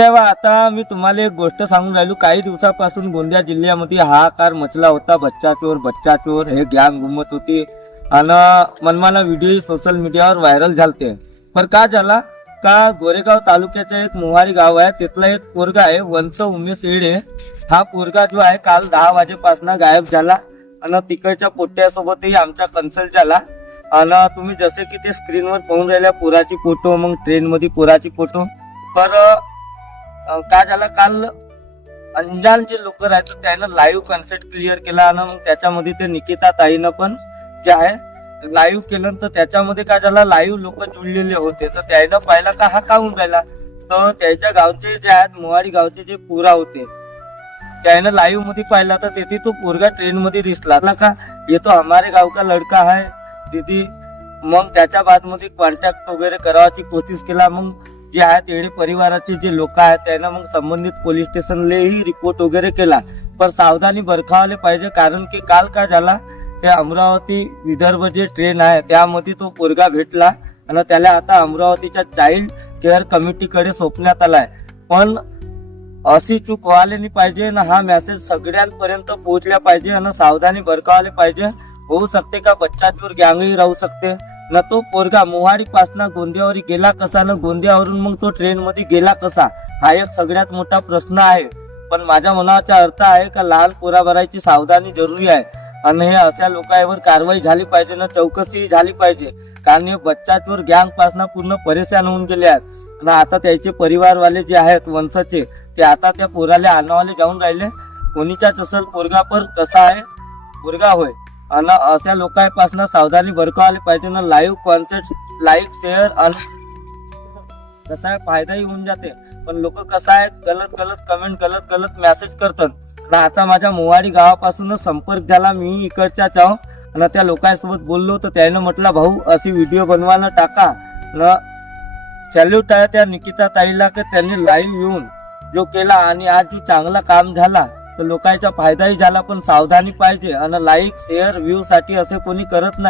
तेव्हा आता मी तुम्हाला एक गोष्ट सांगून राहिलो. काही दिवसापासून गोंदिया जिल्ह्यामध्ये हाहाकार मचला होता. बच्चा चोर हे गँग घुमत होती आणि मनमाना व्हिडिओ सोशल मीडियावर व्हायरल झालते. पर का झाला का गोरेगाव तालुक्याचं एक मोहारी गाव आहे, तिथला एक पोरगा आहे वंश उमेश येडे. हा पोरगा जो आहे काल 10 वाजेपासून गायब झाला आणि तिकडच्या पोट्ट्यासोबतही आमचा कन्सल्ट झाला. आणि तुम्ही जसे की ते स्क्रीनवर पाहून राहिल्या पोराची फोटो, मग ट्रेन मध्ये पोराची फोटो. पर काय झालं काल अंजान जे लोक राहतात त्यानं लाईव्ह कन्सर्ट क्लिअर केला आणि मग त्याच्यामध्ये ते निकिता ताईनं पण जे आहे लाईव्ह केलं. तर त्याच्यामध्ये काय झालं लाईव्ह लोक जुळलेले होते. तर त्यानं पाहिला का हा काहून राहिला. तर त्याच्या गावचे जे आहेत मोहाडी गावचे जे पोरा होते त्यानं लाईव्ह मध्ये पाहिला. तर तिथे तो पोरगा ट्रेन मध्ये दिसला का ये तो हमारे गाव का लड़का है दीदी. मग त्याच्या बाद मध्ये कॉन्टॅक्ट वगैरे करावाची कोशिश केला. मग जे आहेत येडे परिवाराचे जे लोक आहेत त्यांना मग संबंधित पोलीस स्टेशनलेही रिपोर्ट वगैरे केला. पण सावधानी बरखावले पाहिजे, कारण की काल काय झाला त्या अमरावती विदर्भ जे ट्रेन आहे त्यामध्ये तो पोरगा भेटला आणि त्याला आता अमरावतीच्या चाइल्ड केअर कमिटीकडे सोपण्यात आलाय. पण अशी चूक व्हायला नाही पाहिजे ना, हा मेसेज सगळ्यांपर्यंत पोहोचला पाहिजे आणि सावधानी बरकावली पाहिजे. होऊ शकते का बच्चा चोर गँगही राहू शकते ना. तो पोरगा मोहाडी पासना गोंदियावर गेला कसा ना गोंदियावरून मग तो ट्रेन मध्ये गेला कसा, हा एक सगळ्यात मोठा प्रश्न आहे. पण माझ्या मनाचा अर्थ आहे का लहान पोराबाराची सावधानी जरुरी आहे आणि हे अशा लोकांवर कारवाई झाली पाहिजे ना, चौकशी झाली पाहिजे. कारण हे बच्चा चोर गँग पासना पूर्ण परेशान होऊन गेले आहेत आणि आता त्याचे परिवारवाले जे आहेत वंशाचे ते आता त्या पोराला आणावाले जाऊन राहिले. कोणीच्याच असेल पोरगा पर कसा आहे पोरगा होय. आणि अशा लोकांपासून सावधानी बरकावली पाहिजे ना. लाईव्ह कॉन्सर्ट लाईक शेअर आणि कसा आहे फायदाही होऊन जाते. पण लोक कसं आहे गलत कमेंट गलत मेसेज करतात. आणि आता माझ्या मोवाडी गावापासूनच संपर्क झाला. मी इकडच्याच आहो आणि त्या लोकांसोबत बोललो तर त्यानं म्हटलं भाऊ अशी व्हिडिओ बनवायला टाका. न सॅल्यूट आहे त्या निकिता ताईला की त्यांनी लाईव्ह येऊन जो केला आणि आज जो चांगला काम झाला तर लोकांचा फायदाही झाला. पण सावधानी पाहिजे आणि लाईक शेअर व्ह्यू साठी असे कोणी करत नाही.